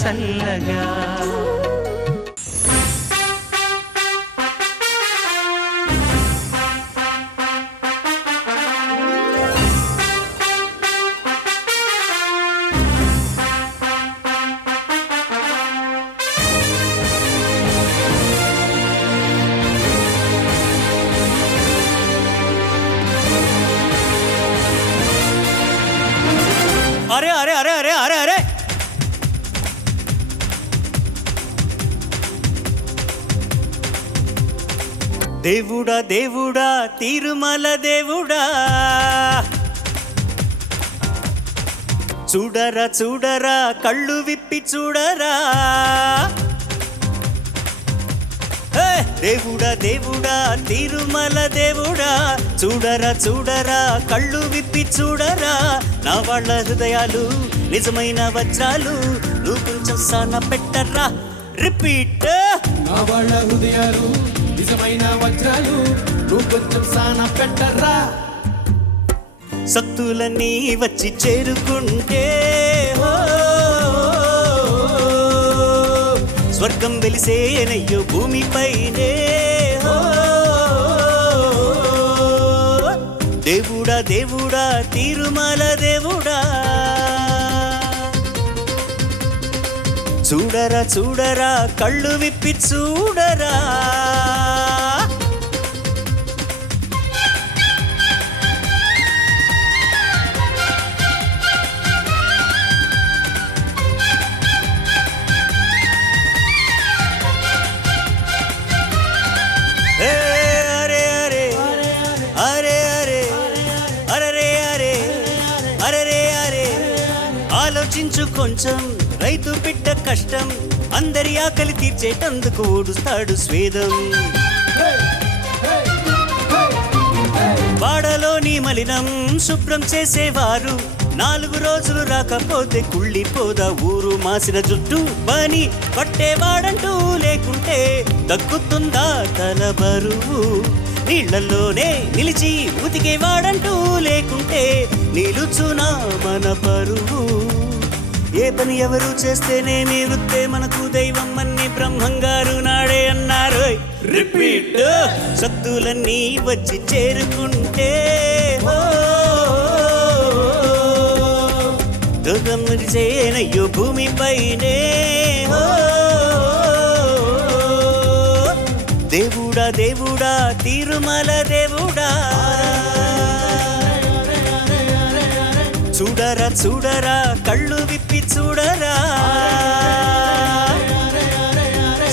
చల్లగా. అరే అరే అరే అరే అరే అరే దేవుడా దేవుడా తిరుమల దేవుడా, చూడరా చూడరా కళ్ళు విప్పి చూడరా. దేవుడా దేవుడా తిరుమల దేవుడా, చూడరా చూడరా కళ్ళు విప్పి చూడరా. నా వాళ్ళ హృదయాలు నిజమైన వజ్రాలు, నువ్వు కొంచెం సాన పెట్టరా. రిపీట్. నా వాళ్ళ హృదయాలు నిజమైన వజ్రాలు, నువ్వు కొంచెం సాన పెట్టరా. సత్తులన్నీ వచ్చి చేరుకుంటే స్వర్గం వెలిసేనయ్యో భూమిపైనే. దేవుడా దేవుడా తిరుమల దేవుడా, చూడరా చూడరా కళ్ళు విప్పి చూడరా. అరే అరే అరే అరే అరే అరే అరే అరే ఆలోచించు కొంచెం, రైతు బిడ్డ కష్టం, అందరి ఆకలి తీర్చేటందుకు ఓడుస్తాడు స్వేదం. వాడలోని మలినం శుభ్రం చేసేవారు, 4 రోజులు రాకపోతే కుళ్ళిపోదా ఊరు. మాసిన జుట్టు పని పట్టేవాడంటూ లేకుంటే దక్కుతుందా తల బరువు. నీళ్లలోనే నిలిచి ఉతికేవాడంటూ లేకుంటే నిలుచునా మన పరువు. ఏ పని ఎవరు చేస్తేనేమి వృత్తే మనకు దైవం అన్ని బ్రహ్మంగారు నాడే అన్నారు. రిపీట్. సత్తులన్నీ వచ్చి చేరుకుంటే దుర్గమ్మరిసేనయ్యో భూమిపైనే. దేవుడా దేవుడా తిరుమల దేవుడా, చూడరా చూడరా కళ్ళు విప్పి చూడరా.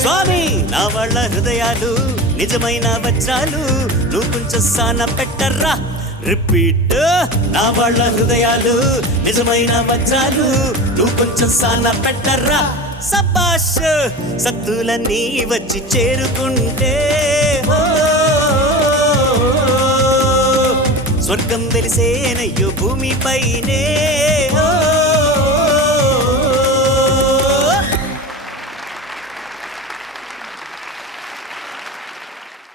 స్వామి నా వాళ్ళ హృదయాలు నిజమైన వజ్రాలు, నువ్వు కొంచెం సాన పెట్టర్రా. రిపీట్. నా వాళ్ళ హృదయాలు నిజమైన వజ్రాలు, నువ్వు కొంచెం సాన పెట్టర్రా. సబాష్. సత్తులన్నీ వచ్చి చేరుకుంటే స్వర్గం వెలిసేనయ్యో భూమిపైనే.